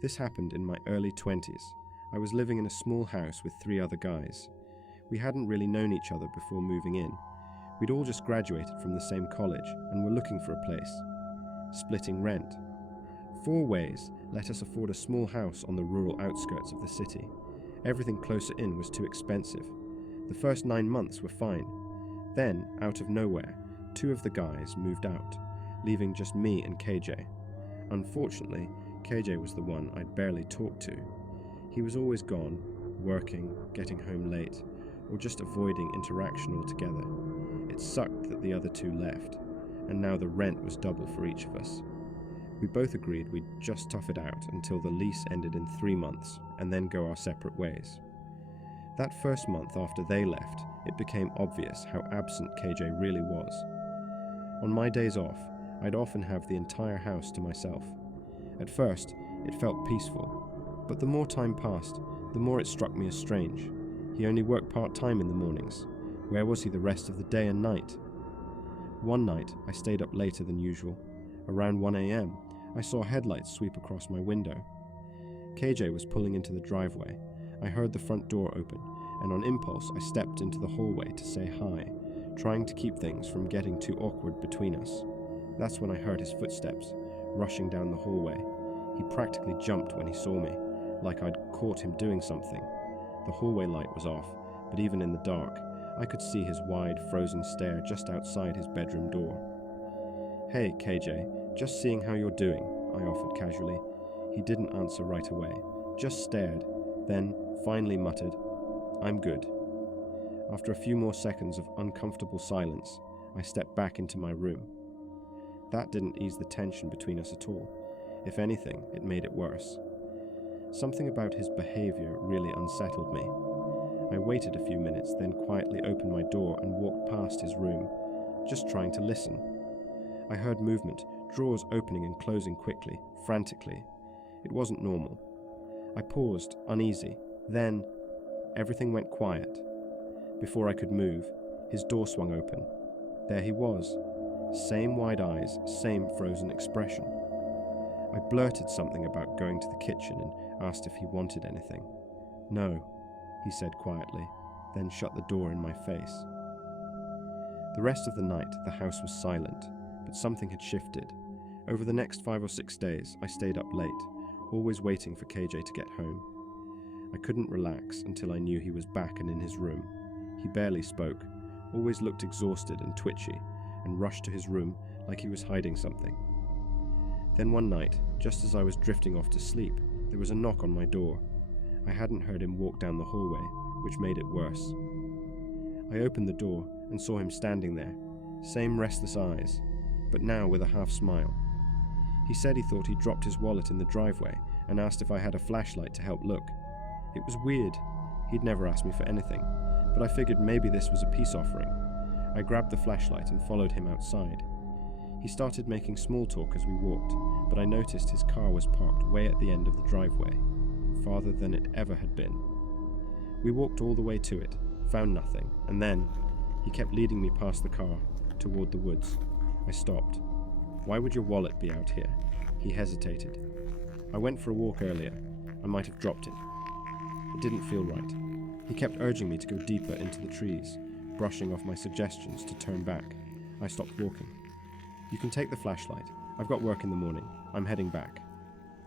This happened in my early 20s. I was living in a small house with 3 other guys. We hadn't really known each other before moving in. We'd all just graduated from the same college and were looking for a place. Splitting rent. 4 ways let us afford a small house on the rural outskirts of the city. Everything closer in was too expensive. The first 9 months were fine. Then, out of nowhere, 2 of the guys moved out, leaving just me and KJ. Unfortunately, KJ was the one I'd barely talked to. He was always gone, working, getting home late, or just avoiding interaction altogether. It sucked that the other 2 left, and now the rent was double for each of us. We both agreed we'd just tough it out until the lease ended in 3 months, and then go our separate ways. That first month after they left, it became obvious how absent KJ really was. On my days off, I'd often have the entire house to myself. At first, it felt peaceful, but the more time passed, the more it struck me as strange. He only worked part-time in the mornings. Where was he the rest of the day and night? One night, I stayed up later than usual. Around 1 a.m., I saw headlights sweep across my window. KJ was pulling into the driveway. I heard the front door open, and on impulse, I stepped into the hallway to say hi, trying to keep things from getting too awkward between us. That's when I heard his footsteps, rushing down the hallway. He practically jumped when he saw me, like I'd caught him doing something. The hallway light was off, but even in the dark, I could see his wide, frozen stare just outside his bedroom door. "Hey, KJ, just seeing how you're doing," I offered casually. He didn't answer right away, just stared, then finally muttered, "I'm good." After a few more seconds of uncomfortable silence, I stepped back into my room. That didn't ease the tension between us at all. If anything, it made it worse. Something about his behavior really unsettled me. I waited a few minutes, then quietly opened my door and walked past his room, just trying to listen. I heard movement, drawers opening and closing quickly, frantically. It wasn't normal. I paused, uneasy. Then, everything went quiet. Before I could move, his door swung open. There he was. Same wide eyes, same frozen expression. I blurted something about going to the kitchen and asked if he wanted anything. "No," he said quietly, then shut the door in my face. The rest of the night, the house was silent, but something had shifted. Over the next 5 or 6 days, I stayed up late, always waiting for KJ to get home. I couldn't relax until I knew he was back and in his room. He barely spoke, always looked exhausted and twitchy, and rushed to his room like he was hiding something. Then one night, just as I was drifting off to sleep, there was a knock on my door. I hadn't heard him walk down the hallway, which made it worse. I opened the door and saw him standing there, same restless eyes, but now with a half smile. He said he thought he'd dropped his wallet in the driveway and asked if I had a flashlight to help look. It was weird. He'd never asked me for anything, but I figured maybe this was a peace offering. I grabbed the flashlight and followed him outside. He started making small talk as we walked, but I noticed his car was parked way at the end of the driveway, farther than it ever had been. We walked all the way to it, found nothing, and then he kept leading me past the car, toward the woods. I stopped. "Why would your wallet be out here?" He hesitated. "I went for a walk earlier. I might have dropped it." It didn't feel right. He kept urging me to go deeper into the trees, brushing off my suggestions to turn back. I stopped walking. "You can take the flashlight. I've got work in the morning. I'm heading back."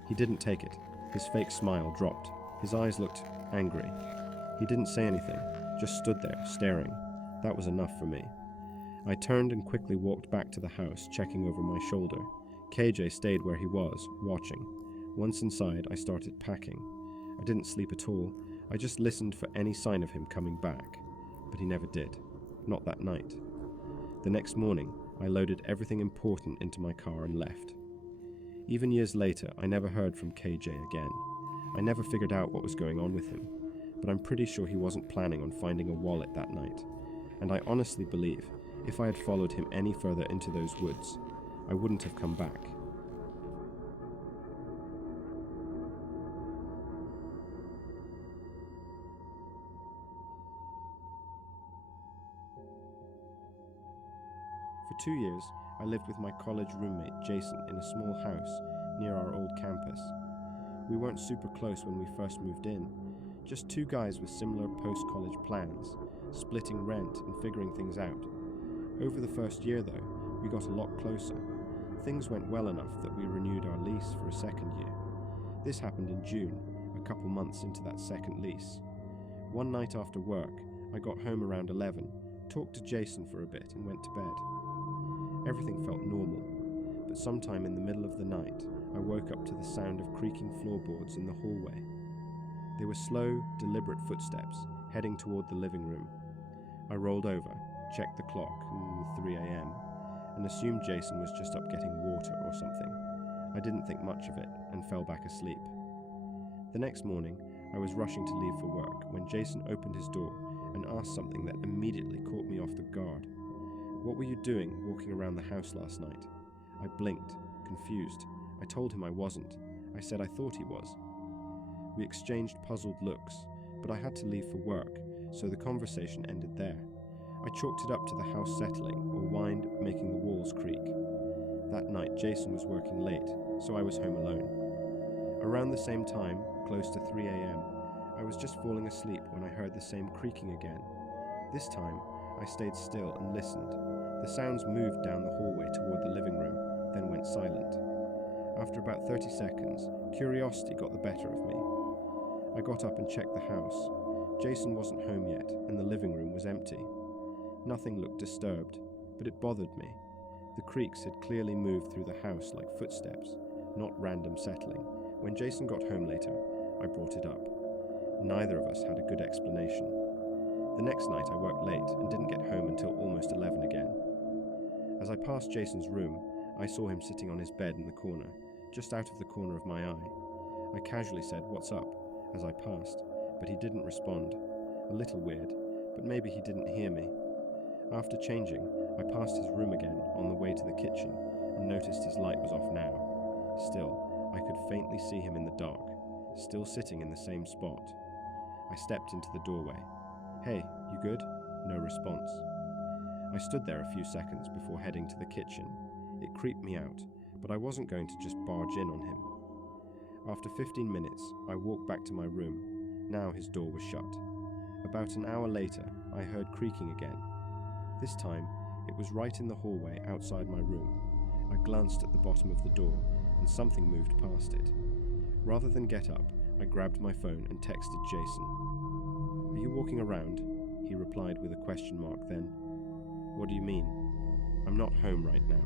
He didn't take it. His fake smile dropped. His eyes looked angry. He didn't say anything, just stood there, staring. That was enough for me. I turned and quickly walked back to the house, checking over my shoulder. KJ stayed where he was, watching. Once inside, I started packing. I didn't sleep at all. I just listened for any sign of him coming back. But he never did. Not that night. The next morning, I loaded everything important into my car and left. Even years later, I never heard from KJ again. I never figured out what was going on with him, but I'm pretty sure he wasn't planning on finding a wallet that night. And I honestly believe, if I had followed him any further into those woods, I wouldn't have come back. For 2 years, I lived with my college roommate Jason in a small house near our old campus. We weren't super close when we first moved in, just two guys with similar post-college plans, splitting rent and figuring things out. Over the first year though, we got a lot closer. Things went well enough that we renewed our lease for a second year. This happened in June, a couple months into that second lease. One night after work, I got home around 11, talked to Jason for a bit and went to bed. Everything felt normal, but sometime in the middle of the night, I woke up to the sound of creaking floorboards in the hallway. They were slow, deliberate footsteps, heading toward the living room. I rolled over, checked the clock, 3 a.m., and assumed Jason was just up getting water or something. I didn't think much of it and fell back asleep. The next morning, I was rushing to leave for work when Jason opened his door and asked something that immediately caught me off the guard. "What were you doing walking around the house last night?" I blinked, confused. I told him I wasn't. I said I thought he was. We exchanged puzzled looks, but I had to leave for work, so the conversation ended there. I chalked it up to the house settling, or wind making the walls creak. That night Jason was working late, so I was home alone. Around the same time, close to 3 a.m., I was just falling asleep when I heard the same creaking again. This time, I stayed still and listened. The sounds moved down the hallway toward the living room, then went silent. After about 30 seconds, curiosity got the better of me. I got up and checked the house. Jason wasn't home yet, and the living room was empty. Nothing looked disturbed, but it bothered me. The creaks had clearly moved through the house like footsteps, not random settling. When Jason got home later, I brought it up. Neither of us had a good explanation. The next night I worked late and didn't get home until almost 11 again. As I passed Jason's room, I saw him sitting on his bed in the corner, just out of the corner of my eye. I casually said, "What's up?" as I passed, but he didn't respond. A little weird, but maybe he didn't hear me. After changing, I passed his room again on the way to the kitchen and noticed his light was off now. Still, I could faintly see him in the dark, still sitting in the same spot. I stepped into the doorway. "Hey, you good?" No response. I stood there a few seconds before heading to the kitchen. It creeped me out, but I wasn't going to just barge in on him. After 15 minutes, I walked back to my room. Now his door was shut. About an hour later, I heard creaking again. This time, it was right in the hallway outside my room. I glanced at the bottom of the door, and something moved past it. Rather than get up, I grabbed my phone and texted Jason. "Are you walking around?" He replied with a question mark then. "What do you mean?" "I'm not home right now."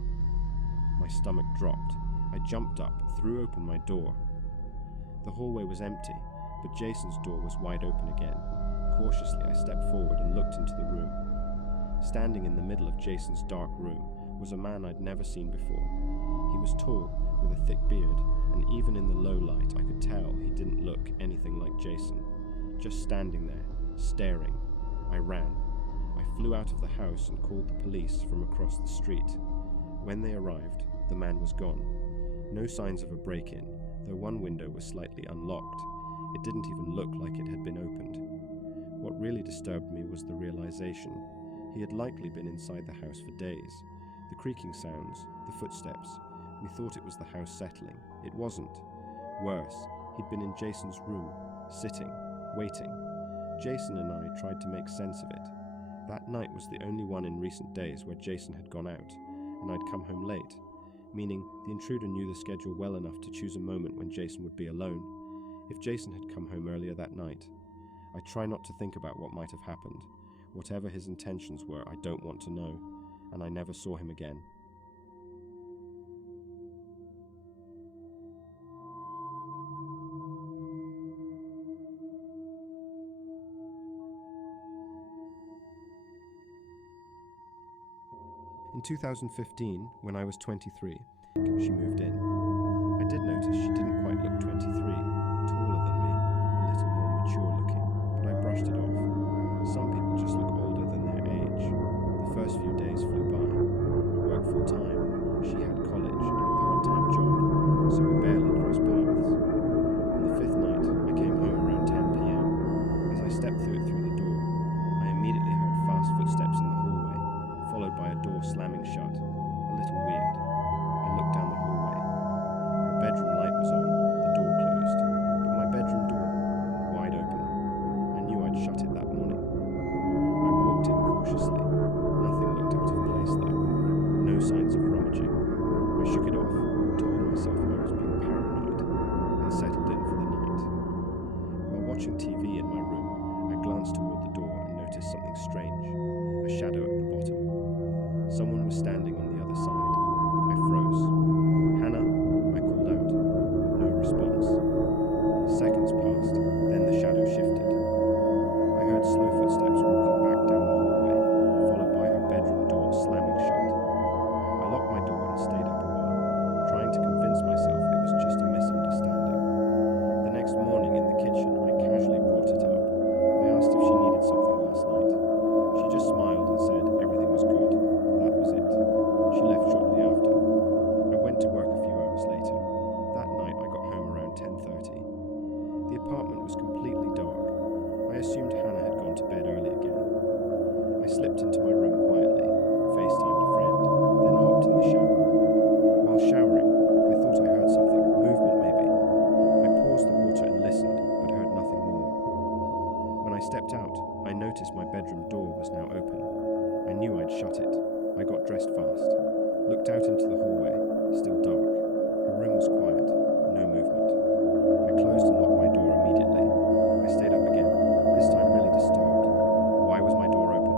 My stomach dropped. I jumped up, threw open my door. The hallway was empty, but Jason's door was wide open again. Cautiously, I stepped forward and looked into the room. Standing in the middle of Jason's dark room was a man I'd never seen before. He was tall, with a thick beard, and even in the low light I could tell he didn't look anything like Jason. Just standing there, staring, I ran. I flew out of the house and called the police from across the street. When they arrived, the man was gone. No signs of a break-in, though one window was slightly unlocked. It didn't even look like it had been opened. What really disturbed me was the realization. He had likely been inside the house for days. The creaking sounds, the footsteps. We thought it was the house settling. It wasn't. Worse, he'd been in Jason's room, sitting, waiting. Jason and I tried to make sense of it. That night was the only one in recent days where Jason had gone out, and I'd come home late, meaning the intruder knew the schedule well enough to choose a moment when Jason would be alone. If Jason had come home earlier that night, I try not to think about what might have happened. Whatever his intentions were, I don't want to know, and I never saw him again. In 2015, when I was 23, she moved in. I did notice she didn't quite look 23, taller than me, a little more mature looking, but I brushed it off. Some people just look older than their age. The first few days flew by. I worked full-time. She had college and a part-time job, so we barely crossed paths. On the fifth night, I came home around 10 p.m. As I stepped through the door, I immediately heard fast footsteps in the hallway, followed by a door slamming shut. A little weird. I looked down the hallway. Her bedroom light was on, the door closed. slipped into my room quietly, FaceTimed a friend, then hopped in the shower. While showering, I thought I heard something, movement maybe. I paused the water and listened, but heard nothing more. When I stepped out, I noticed my bedroom door was now open. I knew I'd shut it. I got dressed fast, looked out into the hallway, still dark. Her room was quiet, no movement. I closed and locked my door immediately. I stayed up again, this time really disturbed. Why was my door open?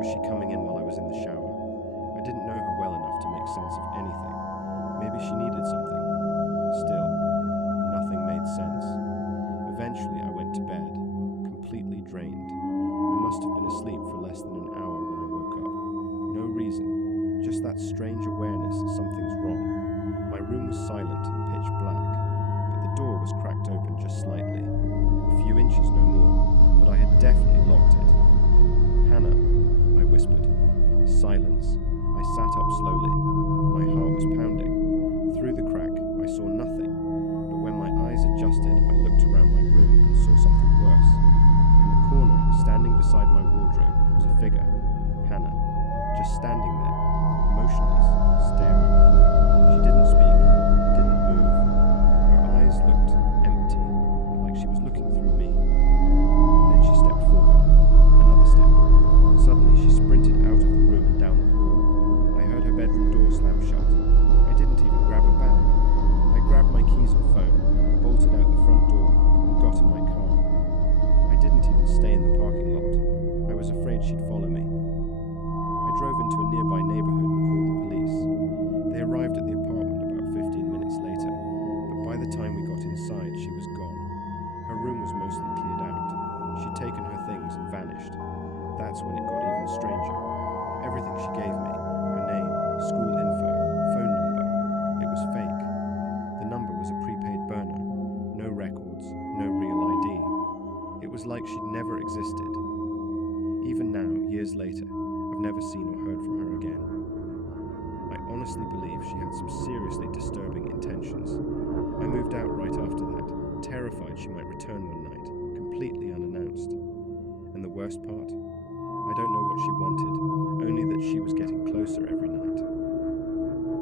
Was she coming in while I was in the shower? I didn't know her well enough to make sense of anything. Maybe she needed something. Still, nothing made sense. Eventually, I went to bed, completely drained. I must have been asleep for less than an hour when I woke up. No reason, just that strange awareness that something's wrong. My room was silent and pitch black, but the door was cracked open just slightly. A few inches, no more, but I had definitely locked it. "Hannah," I whispered. Silence. I sat up slowly. My heart was pounding. Through the crack, I saw nothing, but when my eyes adjusted, I looked around my room and saw something worse. In the corner, standing beside my wardrobe, was a figure. Hannah. Just standing there, motionless, staring. She didn't speak, didn't move. Her eyes looked empty, like she was looking through me. Then she stepped forward. Another step. Suddenly, she sprinted out of the room and down the hall. I heard her bedroom door slam shut. I didn't even grab a bag. I grabbed my keys and phone, bolted out the front door, and got in my car. I didn't even stay in the parking lot. I was afraid she'd follow me. I drove into a nearby neighborhood and called the police. They arrived at the apartment about 15 minutes later, but by the time we got inside, she was gone. Her room was mostly cleared out. She'd taken her things and vanished. That's when it got even stranger. Everything she gave me, her name, school info, phone number, it was fake. The number was a prepaid burner, no records, no real ID. It was like she'd never existed. Even now, years later, I've never seen or heard from her again. I honestly believe she had some seriously disturbing intentions. I moved out right after that, terrified she might return one night, completely unannounced. And the worst part? I don't know what she wanted, only that she was getting closer every night.